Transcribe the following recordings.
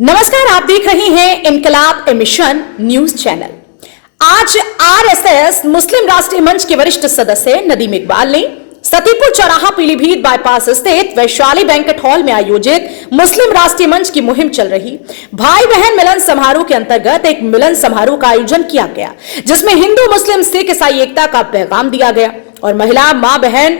नमस्कार, आप देख रहे हैं इनकलाब एमिशन न्यूज चैनल। आज आरएसएस मुस्लिम राष्ट्रीय मंच के वरिष्ठ सदस्य नदीम इकबाल ने सतीपुर चौराहा पीलीभीत बाईपास स्थित वैशाली बैंक्वेट हॉल में आयोजित मुस्लिम राष्ट्रीय मंच की मुहिम चल रही भाई बहन मिलन समारोह के अंतर्गत एक मिलन समारोह का आयोजन किया गया, जिसमें हिंदू मुस्लिम सिख ईसाई एकता का पैगाम दिया गया और महिला मां बहन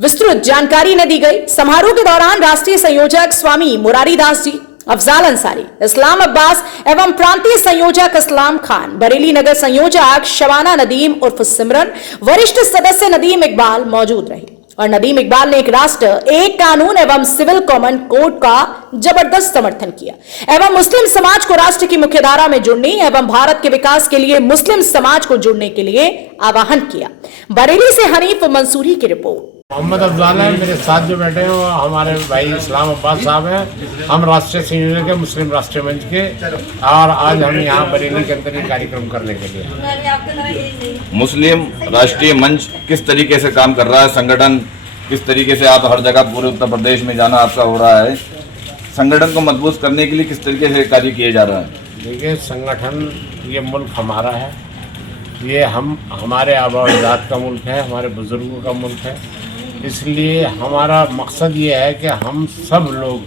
विस्तृत जानकारी न दी गई। समारोह के दौरान राष्ट्रीय संयोजक स्वामी मुरारी दास जी, अफजाल अंसारी, इस्लाम अब्बास एवं प्रांतीय संयोजक इस्लाम खान, बरेली नगर संयोजक शबाना नदीम उर्फ सिमरन, वरिष्ठ सदस्य नदीम इकबाल मौजूद रहे और नदीम इकबाल ने एक राष्ट्र एक कानून एवं सिविल कॉमन कोड का जबरदस्त समर्थन किया एवं मुस्लिम समाज को राष्ट्र की मुख्यधारा में जुड़ने एवं भारत के विकास के लिए मुस्लिम समाज को जुड़ने के लिए आह्वान किया। बरेली से हनीफ मंसूरी की रिपोर्ट। मोहम्मद अफजाल है, मेरे साथ जो बैठे हैं हमारे भाई इस्लाम अब्बास साहब हैं। हम राष्ट्रीय संयोजक हैं मुस्लिम राष्ट्रीय मंच के और आज हम यहाँ बरेली के अंदर ये कार्यक्रम करने के लिए। मुस्लिम राष्ट्रीय मंच किस तरीके से काम कर रहा है, संगठन किस तरीके से, आप हर जगह पूरे उत्तर प्रदेश में जाना आपका हो रहा है, संगठन को मजबूत करने के लिए किस तरीके से कार्य किए जा रहा है? देखिए, संगठन ये मुल्क हमारा है, ये हमारे आबा अजदाद का मुल्क है, हमारे बुजुर्गों का मुल्क है। इसलिए हमारा मकसद ये है कि हम सब लोग,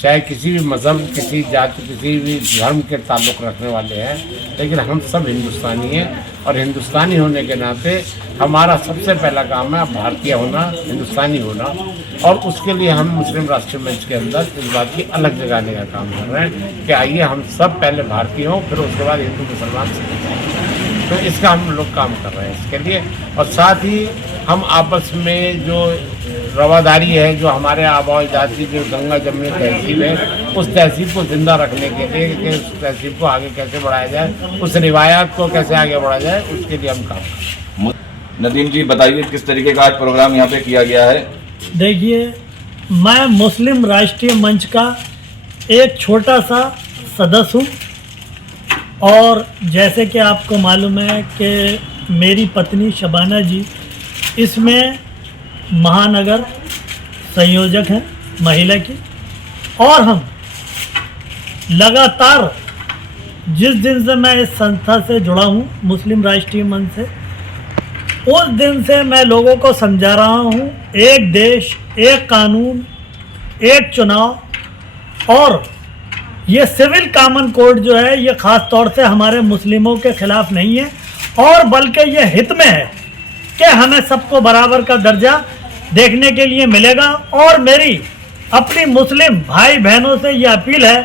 चाहे किसी भी मज़हब, किसी जाति, किसी भी धर्म के ताल्लुक़ रखने वाले हैं, लेकिन हम सब हिंदुस्तानी हैं और हिंदुस्तानी होने के नाते हमारा सबसे पहला काम है भारतीय होना, हिंदुस्तानी होना। और उसके लिए हम मुस्लिम राष्ट्रीय मंच के अंदर इस बात की अलग जगाने का काम कर रहे हैं कि आइए हम सब पहले भारतीय हों, फिर उसके बाद हिंदू मुसलमान सिख। तो इसका हम लोग काम कर रहे हैं इसके लिए। और साथ ही हम आपस में जो रवादारी है, जो हमारे आबा अजदाद की जो गंगा जमुनी तहजीब है, उस तहजीब को जिंदा रखने के लिए कि उस तहजीब को आगे कैसे बढ़ाया जाए, उस रिवायात को कैसे आगे बढ़ाया जाए, उसके लिए हम काम कर रहे हैं। नदीम जी बताइए, किस तरीके का आज प्रोग्राम यहाँ पे किया गया है? देखिए, मैं मुस्लिम राष्ट्रीय मंच का एक छोटा सा सदस्य हूँ और जैसे कि आपको मालूम है कि मेरी पत्नी शबाना जी इसमें महानगर संयोजक हैं महिला की, और हम लगातार जिस दिन से मैं इस संस्था से जुड़ा हूँ मुस्लिम राष्ट्रीय मंच से, उस दिन से मैं लोगों को समझा रहा हूँ एक देश एक कानून एक चुनाव। और ये सिविल कॉमन कोड जो है ये ख़ास तौर से हमारे मुस्लिमों के ख़िलाफ़ नहीं है, और बल्कि ये हित में है कि हमें सबको बराबर का दर्जा देखने के लिए मिलेगा। और मेरी अपनी मुस्लिम भाई बहनों से ये अपील है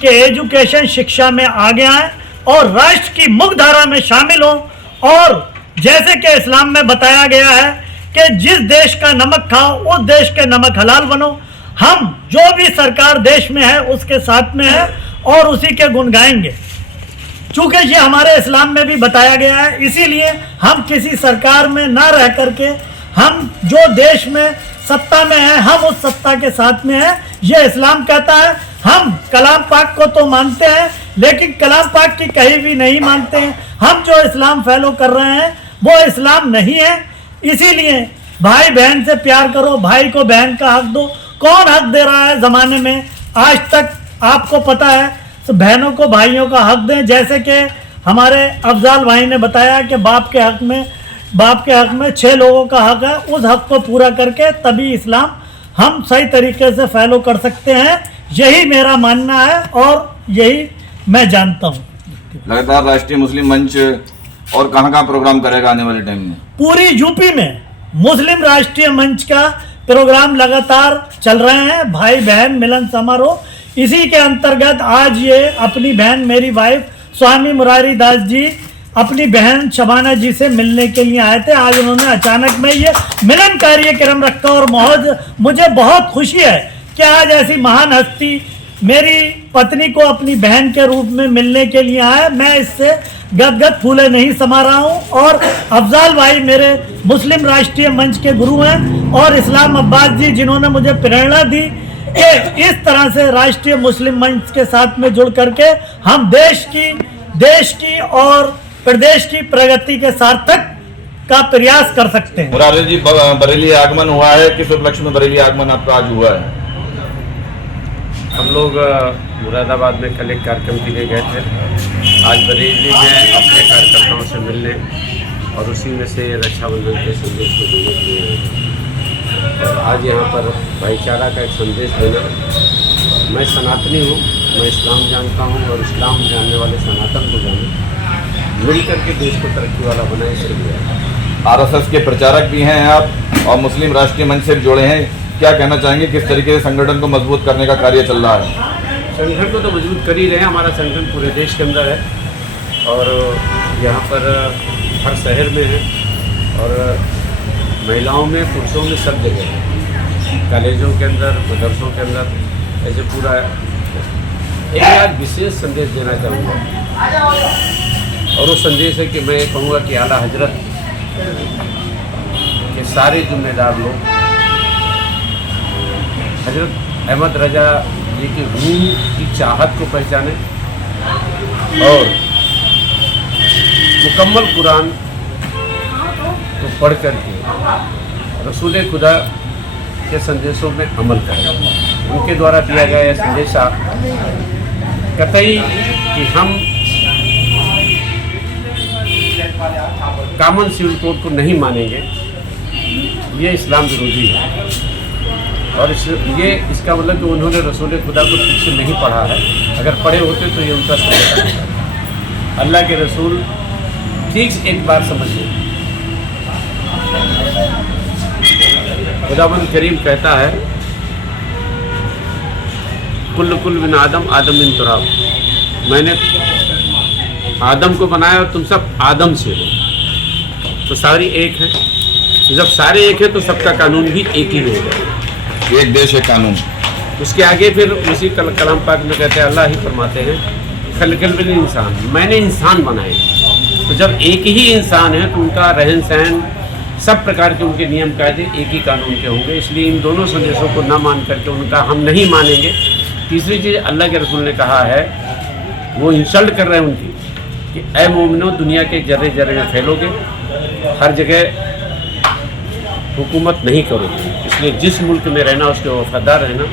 कि एजुकेशन शिक्षा में आगे आएँ और राष्ट्र की मुख्यधारा में शामिल हों। और जैसे कि इस्लाम में बताया गया है कि जिस देश का नमक खाओ उस देश के नमक हलाल बनो। हम जो भी सरकार देश में है उसके साथ में है और उसी के गुण गाएंगे, चूँकि ये हमारे इस्लाम में भी बताया गया है। इसीलिए हम किसी सरकार में ना रह करके हम जो देश में सत्ता में है हम उस सत्ता के साथ में है, ये इस्लाम कहता है। हम कलाम पाक को तो मानते हैं लेकिन कलाम पाक की कहीं भी नहीं मानते हैं। हम जो इस्लाम फॉलो कर रहे हैं वो इस्लाम नहीं है। इसीलिए भाई बहन से प्यार करो, भाई को बहन का हक दो। कौन हक दे रहा है ज़माने में? आज तक आपको पता है तो बहनों को भाइयों का हक दें। जैसे कि हमारे अफजाल भाई ने बताया कि बाप के हक में 6 लोगों का हक है, उस हक को पूरा करके तभी इस्लाम हम सही तरीके से फॉलो कर सकते हैं। यही मेरा मानना है और यही मैं जानता हूँ। लगातार राष्ट्रीय मुस्लिम मंच और कहाँ प्रोग्राम करेगा आने वाले टाइम में? पूरी यूपी में मुस्लिम राष्ट्रीय मंच का प्रोग्राम लगातार चल रहे हैं, भाई बहन मिलन समारोह। इसी के अंतर्गत आज ये अपनी बहन, मेरी वाइफ स्वामी मुरारी दास जी अपनी बहन शबाना जी से मिलने के लिए आए थे। आज उन्होंने अचानक में ये मिलन कार्यक्रम रखा और मुझे बहुत खुशी है कि आज ऐसी महान हस्ती मेरी पत्नी को अपनी बहन के रूप में मिलने के लिए आए। मैं इससे गदगद फूले नहीं समा रहा हूँ। और अफजाल भाई मेरे मुस्लिम राष्ट्रीय मंच के गुरु हैं और इस्लाम अब्बास जी जिन्होंने मुझे प्रेरणा दी कि इस तरह से राष्ट्रीय मुस्लिम मंच के साथ में जुड़ करके हम देश की और प्रदेश की प्रगति के सार्थक का प्रयास कर सकते हैं। मुरारी जी, बरेली आगमन हुआ है, किस उपलक्ष्य में बरेली आगमन आपका आज हुआ है? हम लोग मुरादाबाद में कल एक कार्यक्रम के लिए गए थे। आज बरेली में अपने कार्यकर्ताओं से मिलने और उसी में से रक्षाबंधन के संदेश को देने के लिए आए। और आज यहाँ पर भाईचारा का एक संदेश देना। मैं सनातनी हूँ, मैं इस्लाम जानता हूँ और इस्लाम जानने वाले सनातन को जाने, मिल करके देश को तरक्की वाला बनाए, इसलिए आरएसएस के प्रचारक भी हैं आप और मुस्लिम राष्ट्रीय मंच से जुड़े हैं, क्या कहना चाहेंगे, किस तरीके से संगठन को मजबूत करने का कार्य चल रहा है? संगठन को तो मजबूत कर ही रहे हैं। हमारा संगठन पूरे देश के अंदर है और यहाँ पर हर शहर में है और महिलाओं में, पुरुषों में, सब जगह है। कॉलेजों के अंदर, मदरसों के अंदर, ऐसे पूरा एक आज विशेष संदेश देना चाहूँगा और वो संदेश है कि मैं कहूँगा कि आला हजरत के सारे जिम्मेदार लोग हजरत अहमद रजा जी की रूह की चाहत को पहचाने और मुकम्मल कुरान को पढ़ करके रसूल खुदा के संदेशों में अमल करें। उनके द्वारा दिया गया यह संदेशा कतई कि हम कॉमन सिविल कोड को नहीं मानेंगे, ये इस्लाम विरोधी है। और इसका मतलब कि उन्होंने रसूल खुदा को ठीक से नहीं पढ़ा है। अगर पढ़े होते तो ये उनका समझता है। अल्लाह के रसूल ठीक से एक बार समझिए, खुदाबंद करीम कहता है कुल्ल बिन आदम, आदम बिन तुराब। मैंने आदम को बनाया और तुम सब आदम से हो, तो सारी एक है। जब सारे एक है तो सबका कानून भी एक ही होगा, एक देश एक कानून। उसके आगे फिर उसी कलाम पाक में कहते हैं, अल्लाह ही फरमाते हैं खलकल बिल इंसान, मैंने इंसान बनाए। तो जब एक ही इंसान है तो उनका रहन सहन, सब प्रकार के उनके नियम कायदे एक ही कानून के होंगे। इसलिए इन दोनों संदेशों को न मान करके उनका हम नहीं मानेंगे। तीसरी चीज़ अल्लाह के रसूल ने कहा है, वो इंसल्ट कर रहे हैं उनकी कि ऐ मोमिनो, दुनिया के जर्रे जर्रे में फैलोगे, हर जगह हुकूमत नहीं करोगे, इसलिए जिस मुल्क में रहना उसके वफादार रहना।